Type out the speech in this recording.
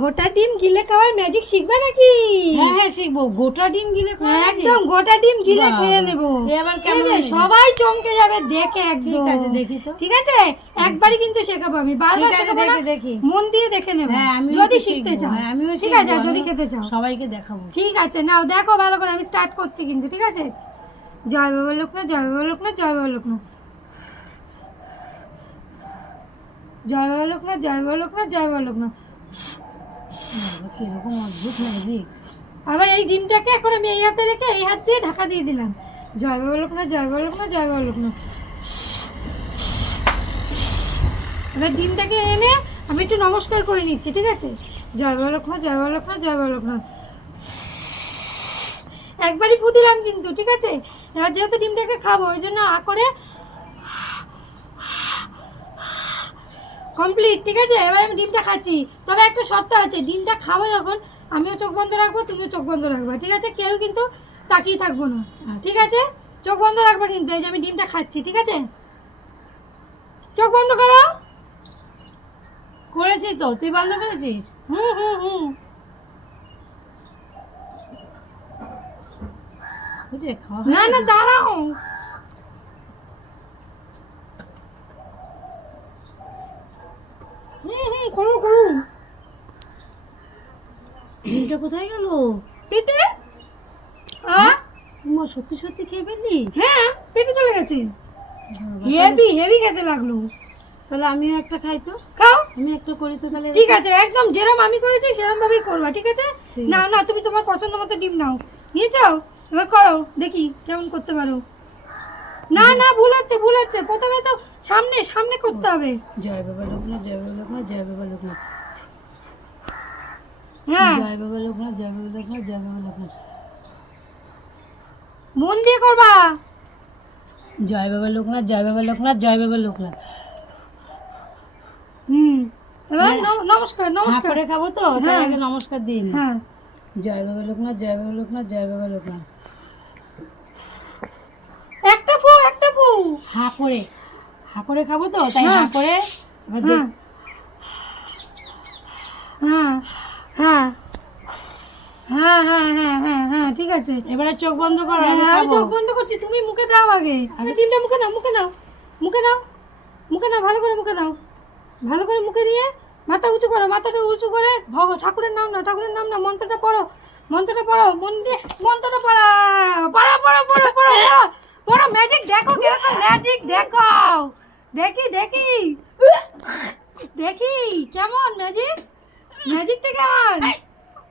গোটা ডিম গিলে খাওয়ার ম্যাজিক শিখবে নাকি? হ্যাঁ হ্যাঁ শিখবো, গোটা ডিম গিলে খাওয়া একদম গোটা ডিম গিলে খেয়ে নেবো। এবার কেমন সবাই চমকে যাবে দেখে একদম। ঠিক আছে দেখি তো। ঠিক আছে, একবারই কিন্তু শেখাবো আমি, বারবার শেখাবো না, দেখি মন দিয়ে দেখে নেবে। হ্যাঁ আমি যদি শিখতে চাও। হ্যাঁ আমিও ঠিক আছে, আর যদি খেতে চাও সবাইকে দেখাবো। ঠিক আছে, নাও দেখো ভালো করে, আমি স্টার্ট করছি কিন্তু। ঠিক আছে, জয় বাবা লোকনাথ, জয় বাবা লোকনাথ, জয় বাবা লোকনাথ, জয় বাবা লোকনাথ, জয় বাবা লোকনাথ, জয় বাবা লোকনাথ। কিরকম অদ্ভুত ম্যাজিক। আবার এই ডিমটাকে এখন আমি এই হাতে রেখে এই হাত দিয়ে ঢাকা দিয়ে দিলাম। জয় বাবা লোকনাথ, জয় বাবা লোকনাথ, জয় বাবা লোকনাথ। এবার ডিমটাকে এনে আমি একটু নমস্কার করে নিচ্ছি। ঠিক আছে, জয় বাবা লোকনাথ, জয় বাবা লোকনাথ, জয় বাবা লোকনাথ। একবারই ফু দিলাম কিন্তু। ঠিক আছে, এবার যেহেতু ডিমটাকে খাবো ওই জন্য করে কমপ্লিট। ঠিক আছে, এবার আমি ডিমটা খাচ্ছি, তবে একটা শর্ত আছে, ডিমটা খাবো যখন আমিও চোখ বন্ধ রাখবো, তুমিও চোখ বন্ধ রাখবা। ঠিক আছে, কেউ কিন্তু তাকিয়ে থাকবো না। ঠিক আছে, চোখ বন্ধ রাখবা কিন্তু। এই যে আমি ডিমটা খাচ্ছি। ঠিক আছে, চোখ বন্ধ করো। করেছি তো, তুই বন্ধ করেছিস? হুম হুম হুম। বুঝে খাওয়া না না দাঁড়াও। হুম হুম, করো করো। ডিমটা কোথায় গেল? পেটে। তোমার সত্যি সত্যি খেয়ে ফেললি? হ্যাঁ, পেটে চলে গেছে। হেভি হেভি খেতে লাগলো। তাহলে আমিও একটা খাই তো। খাও। আমি একটা করি তো তাহলে। ঠিক আছে, একদম যেরকম আমি করেছি সেরকম ভাবেই করবা। ঠিক আছে, ঠিক না না তুমি তোমার পছন্দ মতো ডিম নাও, নিয়ে যাও, এবার করো দেখি কেমন করতে পারো। না না ভুল হচ্ছে, ভুল হচ্ছে। প্রথমে তো সামনে সামনে করতে হবে। জয় বাবা লোকনাথ, জয় বাবা লোকনাথ, জয় বাবা লোকনাথ। হ্যাঁ, জয় বাবা লোকনাথ, জয় বাবা লোকনাথ, জয় বাবা লোকনাথ। মন দিয়ে করবা। জয় বাবা লোকনাথ, জয় বাবা লোকনাথ, জয় বাবা লোকনাথ। হুম, এবার নমস্কার হ্যাঁ নমস্কার করে খাবো তো, তাই আগে নমস্কার দিই নি। হ্যাঁ, জয় বাবা লোকনাথ, জয় বাবা লোকনাথ, জয় বাবা লোকনাথ। একটা ফু একটা ফু। হা করে খাবো তো, তাই হা করে এবার হ্যাঁ হ্যাঁ হ্যাঁ হ্যাঁ হ্যাঁ হ্যাঁ হ্যাঁ ঠিক আছে। এবারে চোখ বন্ধ করো, আমি হ্যাঁ, আমি খাবো। চোখ বন্ধ করছি, তুমি মুখে দাও আগে। ডিমটা মুখে নাও, মুখে নাও, মুখে নাও, মুখে নাও, ভালো করে মুখে নাও, ভালো করে মুখে নিয়ে মাথা উঁচু করো, মাথাটা উঁচু করে ঠাকুরের নাম না, ঠাকুরের নাম না, মন্ত্রটা পড়ো, মন্ত্রটা পড়ো, মন দিয়ে মন্ত্রটা পড়া, পড়ো পড়ো পড়ো পড়ো পড়ো পড়ো। ম্যাজিক দেখো কিরকম ম্যাজিক, দেখো দেখি দেখি দেখি কেমন ম্যাজিক, ম্যাজিকটা কেমন।